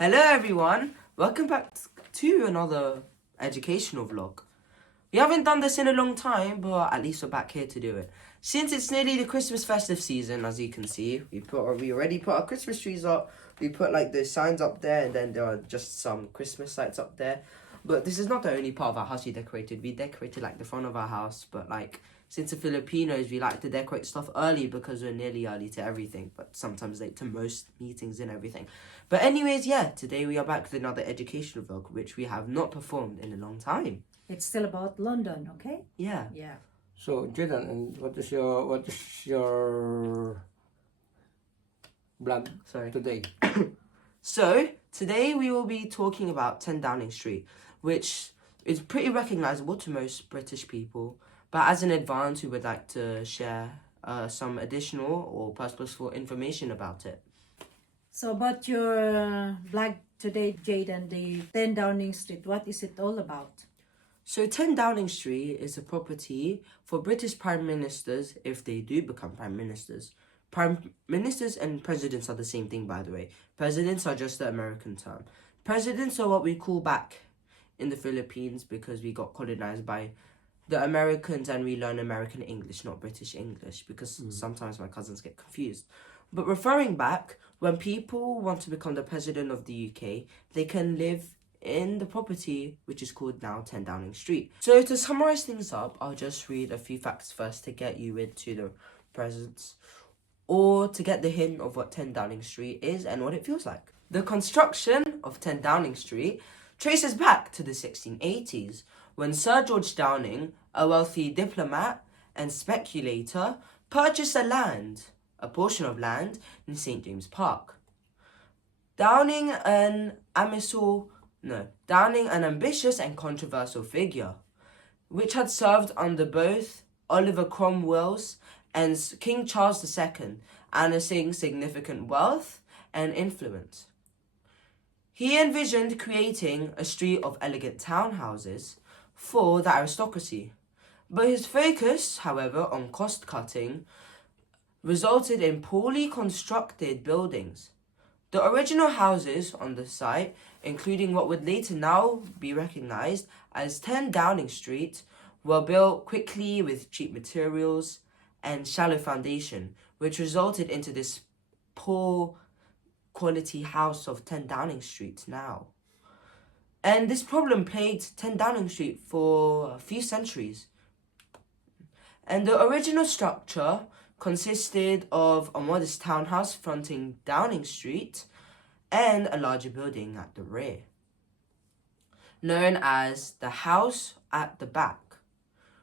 Hello everyone, welcome back to another educational vlog. We haven't done this in a long time, but at least we're back here to do it. Since it's nearly the Christmas festive season, as you can see, we already put our Christmas trees up. We put like the signs up there, and then there are just some Christmas lights up there. But this is not the only part of our house we decorated. We decorated like the front of our house, but like since the Filipinos, we like to decorate stuff early because we're nearly early to everything, but sometimes late to most meetings and everything. But anyways, yeah, today we are back with another educational vlog, which we have not performed in a long time. It's still about London, okay? Yeah. Yeah. So, Jaiden, and what is your blog Sorry. today? So, today we will be talking about 10 Downing Street, which is pretty recognizable to most British people. But as an advance, we would like to share some additional or purposeful information about it. So about your blog today, Jaiden, the 10 Downing Street, what is it all about? So 10 Downing Street is a property for British Prime Ministers if they do become Prime Ministers. Prime Ministers and Presidents are the same thing, by the way. Presidents are just the American term. Presidents are what we call back in the Philippines because we got colonized by the Americans and we learn American English, not British English, because sometimes my cousins get confused. But referring back, when people want to become the President of the UK, they can live in the property which is called now 10 Downing Street. So to summarize things up, I'll just read a few facts first to get you into the presence or to get the hint of what 10 Downing Street is and what it feels like. The construction of 10 Downing Street traces back to the 1680s when Sir George Downing, a wealthy diplomat and speculator, purchased a portion of land in St. James Park. Downing, an ambitious and controversial figure, which had served under both Oliver Cromwell's and King Charles II, amassing significant wealth and influence. He envisioned creating a street of elegant townhouses for the aristocracy, but his focus, however, on cost-cutting resulted in poorly constructed buildings. The original houses on the site, including what would later now be recognised as 10 Downing Street, were built quickly with cheap materials and shallow foundation, which resulted into this poor quality house of 10 Downing Street now. And this problem plagued 10 Downing Street for a few centuries. And the original structure consisted of a modest townhouse fronting Downing Street and a larger building at the rear, known as the House at the Back,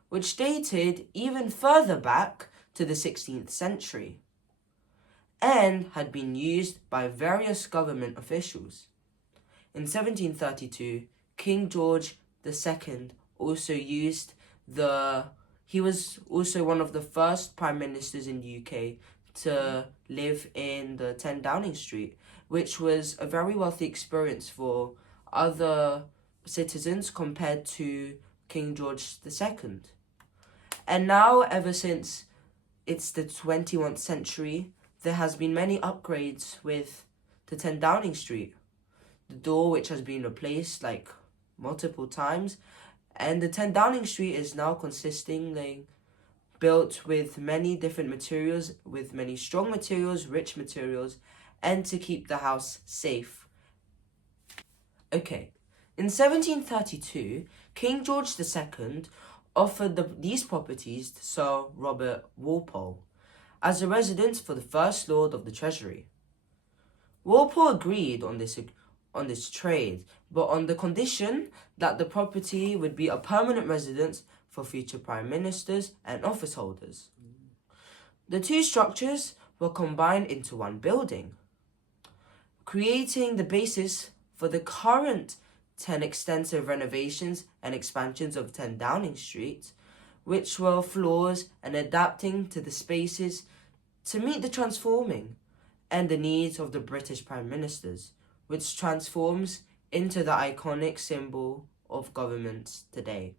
which dated even further back to the 16th century and had been used by various government officials. In 1732, King George II also used he was also one of the first prime ministers in the UK to live in the 10 Downing Street, which was a very wealthy experience for other citizens compared to King George II. And now, ever since it's the 21st century, there has been many upgrades with the 10 Downing Street. The door, which has been replaced like multiple times, and the 10 Downing Street is now built with many different materials, with many strong materials, rich materials, and to keep the house safe. Okay, in 1732, King George II offered these properties to Sir Robert Walpole as a residence for the First Lord of the Treasury. Walpole agreed on this trade, but on the condition that the property would be a permanent residence for future prime ministers and office holders. The two structures were combined into one building, creating the basis for the current 10 extensive renovations and expansions of 10 Downing Street, which were floors and adapting to the spaces to meet the transforming and the needs of the British prime ministers, which transforms into the iconic symbol of government today.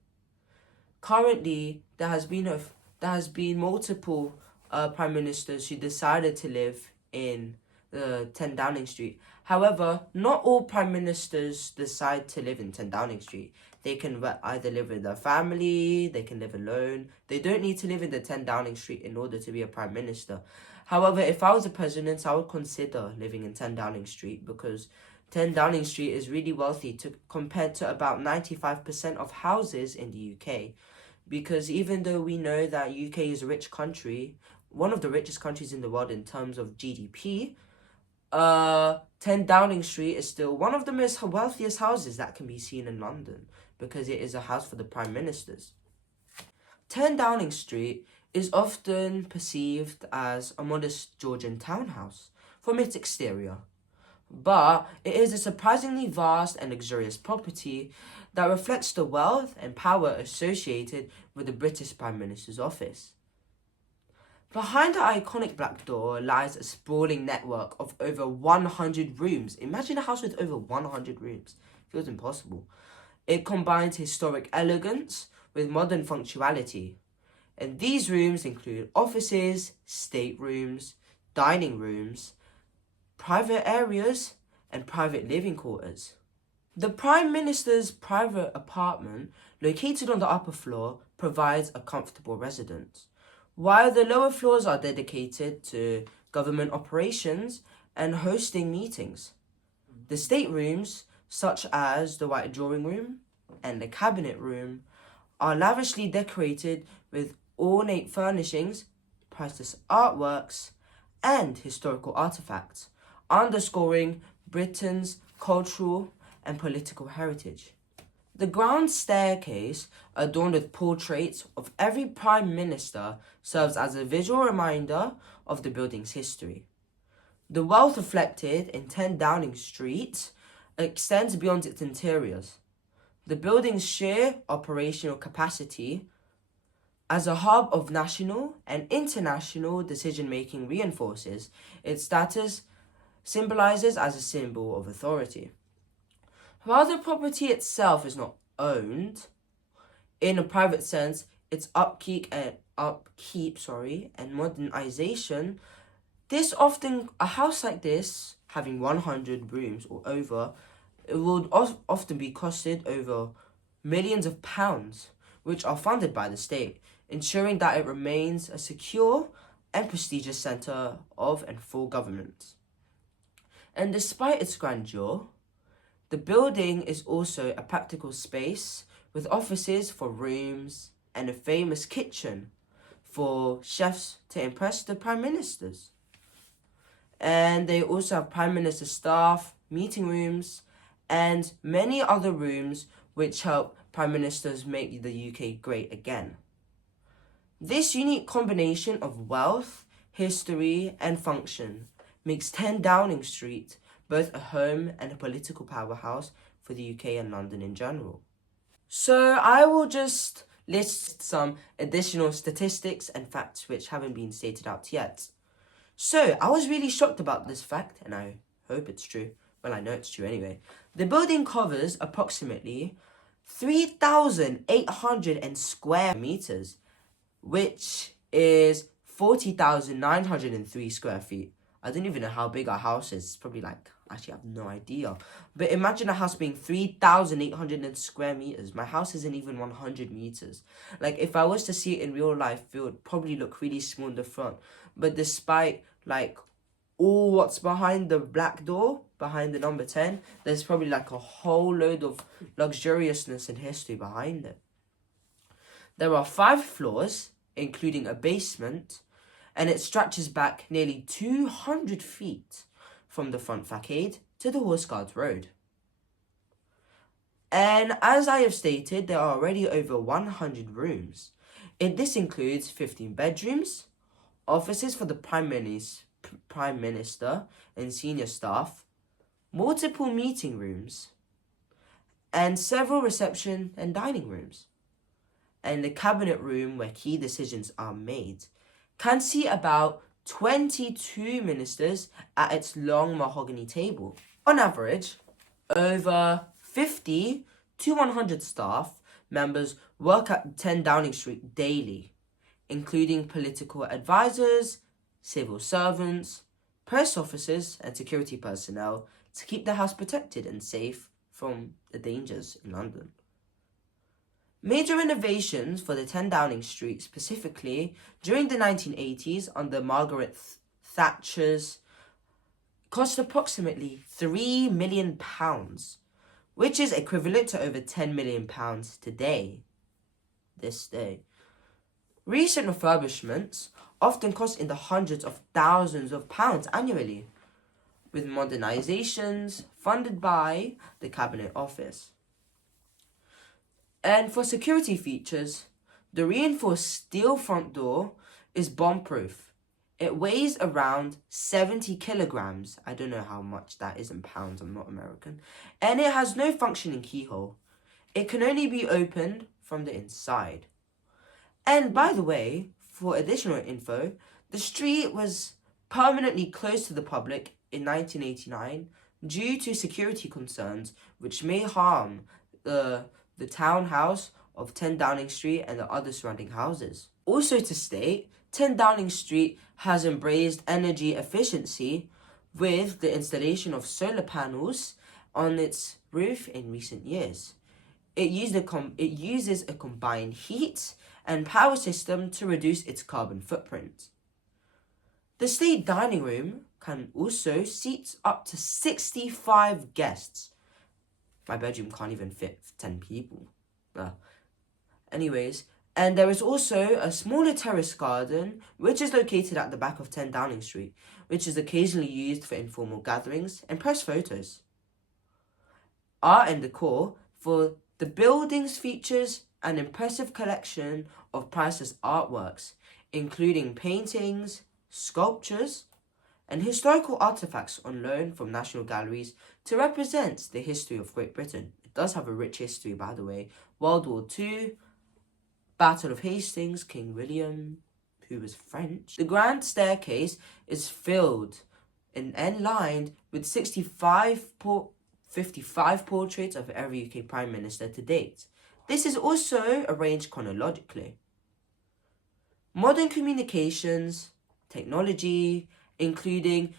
Currently, there has been multiple prime ministers who decided to live in 10 Downing Street. However, not all prime ministers decide to live in 10 Downing Street. They can either live with their family, they can live alone. They don't need to live in the 10 Downing Street in order to be a prime minister. However, if I was a president, I would consider living in 10 Downing Street because 10 Downing Street is really wealthy compared to about 95% of houses in the UK. Because even though we know that UK is a rich country, one of the richest countries in the world in terms of GDP, 10 Downing Street is still one of the most wealthiest houses that can be seen in London because it is a house for the prime ministers. 10 Downing Street is often perceived as a modest Georgian townhouse from its exterior, but it is a surprisingly vast and luxurious property that reflects the wealth and power associated with the British Prime Minister's office. Behind the iconic black door lies a sprawling network of over 100 rooms. Imagine a house with over 100 rooms. Feels impossible. It combines historic elegance with modern functionality. And these rooms include offices, staterooms, dining rooms, private areas, and private living quarters. The Prime Minister's private apartment, located on the upper floor, provides a comfortable residence, while the lower floors are dedicated to government operations and hosting meetings. The staterooms, such as the White Drawing Room and the Cabinet Room, are lavishly decorated with ornate furnishings, priceless artworks, and historical artifacts, underscoring Britain's cultural and political heritage. The ground staircase, adorned with portraits of every prime minister, serves as a visual reminder of the building's history. The wealth reflected in 10 Downing Street extends beyond its interiors. The building's sheer operational capacity as a hub of national and international decision-making reinforces its status, symbolizes as a symbol of authority. While the property itself is not owned, in a private sense, its upkeep and modernization, a house like this, having 100 rooms or over, it would often be costed over millions of pounds, which are funded by the state, ensuring that it remains a secure and prestigious centre of and for government. And despite its grandeur, the building is also a practical space with offices for rooms and a famous kitchen for chefs to impress the prime ministers. And they also have prime minister staff, meeting rooms, and many other rooms which help prime ministers make the UK great again. This unique combination of wealth, history, and function makes 10 Downing Street both a home and a political powerhouse for the UK and London in general. So I will just list some additional statistics and facts which haven't been stated out yet. So I was really shocked about this fact, and I hope it's true. Well, I know it's true anyway. The building covers approximately 3,800 square meters, which is 40,903 square feet. I don't even know how big our house is. It's probably like, actually I have no idea. But imagine a house being 3,800 square meters. My house isn't even 100 meters. Like, if I was to see it in real life, it would probably look really small in the front. But despite, like, all what's behind the black door, behind the number 10, there's probably like a whole load of luxuriousness and history behind it. There are 5 floors, including a basement, and it stretches back nearly 200 feet from the front facade to the Horse Guards Road. And as I have stated, there are already over 100 rooms. This includes 15 bedrooms, offices for the Prime Minister and senior staff, multiple meeting rooms, and several reception and dining rooms. And the cabinet room where key decisions are made can see about 22 ministers at its long mahogany table. On average, over 50 to 100 staff members work at 10 Downing Street daily, including political advisors, civil servants, press officers, and security personnel to keep the house protected and safe from the dangers in London. Major renovations for the 10 Downing Street, specifically during the 1980s under Margaret Thatcher's, cost approximately £3 million, which is equivalent to over £10 million today. This day. Recent refurbishments often cost in the hundreds of thousands of pounds annually, with modernisations funded by the Cabinet Office. And for security features, the reinforced steel front door is bomb-proof. It weighs around 70 kilograms. I don't know how much that is in pounds, I'm not American. And it has no functioning keyhole. It can only be opened from the inside. And by the way, for additional info, the street was permanently closed to the public in 1989 due to security concerns which may harm the townhouse of 10 Downing Street and the other surrounding houses. Also to state, 10 Downing Street has embraced energy efficiency with the installation of solar panels on its roof in recent years. It uses a combined heat and power system to reduce its carbon footprint. The state dining room can also seat up to 65 guests. My bedroom can't even fit 10 people. Anyways, and there is also a smaller terrace garden which is located at the back of 10 Downing Street, which is occasionally used for informal gatherings and press photos. Art and decor for the buildings features an impressive collection of priceless artworks, including paintings, sculptures, and historical artifacts on loan from national galleries to represent the history of Great Britain. It does have a rich history, by the way. World War II, Battle of Hastings, King William, who was French. The grand staircase is filled and lined with 55 portraits of every UK Prime Minister to date. This is also arranged chronologically. Modern communications, technology, including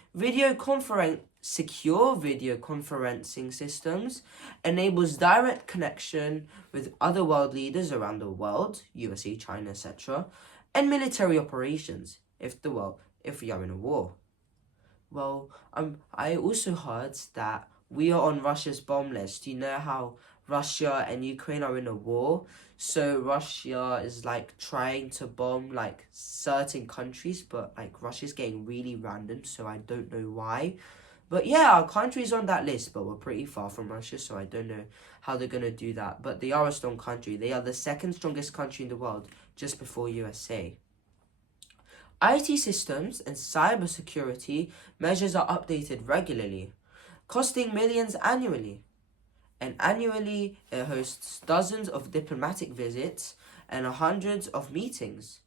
secure video conferencing systems, enables direct connection with other world leaders around the world, USA, China, etc., and military operations if we are in a war. Well, I also heard that we are on Russia's bomb list. You know how Russia and Ukraine are in a war? So Russia is trying to bomb certain countries, but Russia's getting really random, so I don't know why. But yeah, our country's on that list, but we're pretty far from Russia, so I don't know how they're gonna do that. But they are a strong country. They are the second strongest country in the world, just before USA. IT systems and cybersecurity measures are updated regularly, costing millions annually. And annually, it hosts dozens of diplomatic visits and hundreds of meetings.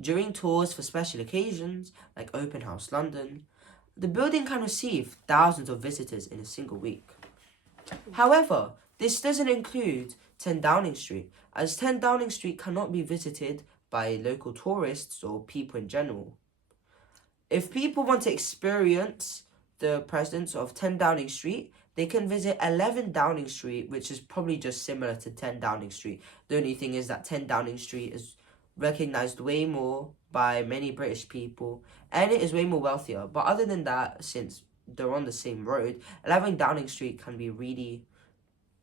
During tours for special occasions, like Open House London, the building can receive thousands of visitors in a single week. However, this doesn't include 10 Downing Street, as 10 Downing Street cannot be visited by local tourists or people in general. If people want to experience the presence of 10 Downing Street, they can visit 11 Downing Street, which is probably just similar to 10 Downing Street. The only thing is that 10 Downing Street is recognised way more by many British people, and it is way more wealthier. But other than that, since they're on the same road, 11 Downing Street can be really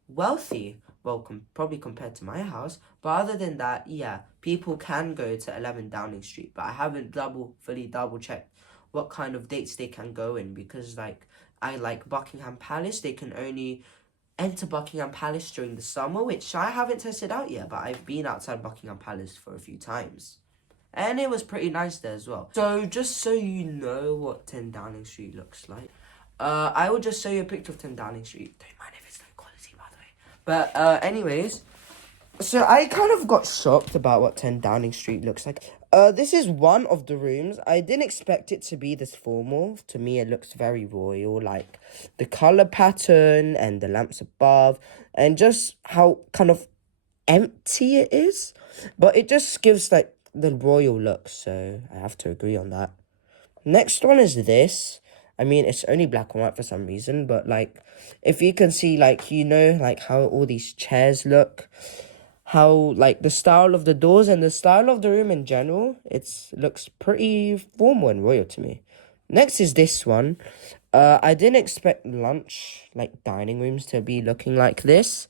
wealthy. Well, probably compared to my house. But other than that, yeah, people can go to 11 Downing Street. But I haven't fully double checked what kind of dates they can go in, because I like Buckingham Palace. They can only enter Buckingham Palace during the summer, which I haven't tested out yet, but I've been outside Buckingham Palace for a few times. And it was pretty nice there as well. So just so you know what 10 Downing Street looks like, I will just show you a picture of 10 Downing Street. Don't mind if it's low quality, by the way. But anyways, so I kind of got shocked about what 10 Downing Street looks like. This is one of the rooms. I didn't expect it to be this formal. To me, it looks very royal, like the colour pattern and the lamps above, and just how kind of empty it is. But it just gives the royal look, so I have to agree on that. Next one is this. I mean, it's only black and white for some reason, but like, if you can see, like, you know, like how all these chairs look, how like the style of the doors and the style of the room in general, looks pretty formal and royal to me. Next is this one. I didn't expect lunch, like dining rooms, to be looking like this.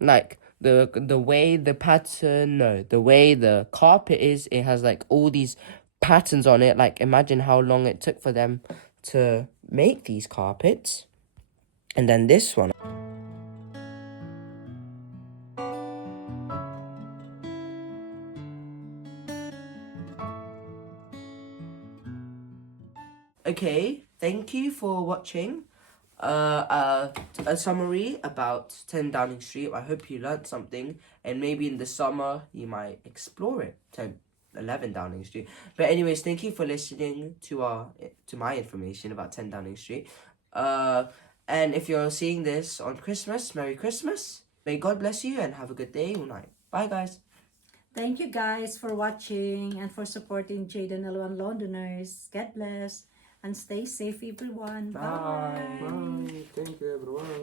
Like the way the pattern, no, the way the carpet is, it has like all these patterns on it. Like imagine how long it took for them to make these carpets. And then this one. Okay, thank you for watching a summary about 10 Downing Street. I hope you learnt something, and maybe in the summer you might explore it. 11 Downing Street. But anyways, thank you for listening to my information about 10 Downing Street. And if you're seeing this on Christmas, Merry Christmas. May God bless you and have a good day or night. Bye, guys. Thank you guys for watching and for supporting Jaiden Aluan Londoners. God bless and stay safe, everyone. Bye. Bye. Thank you, everyone.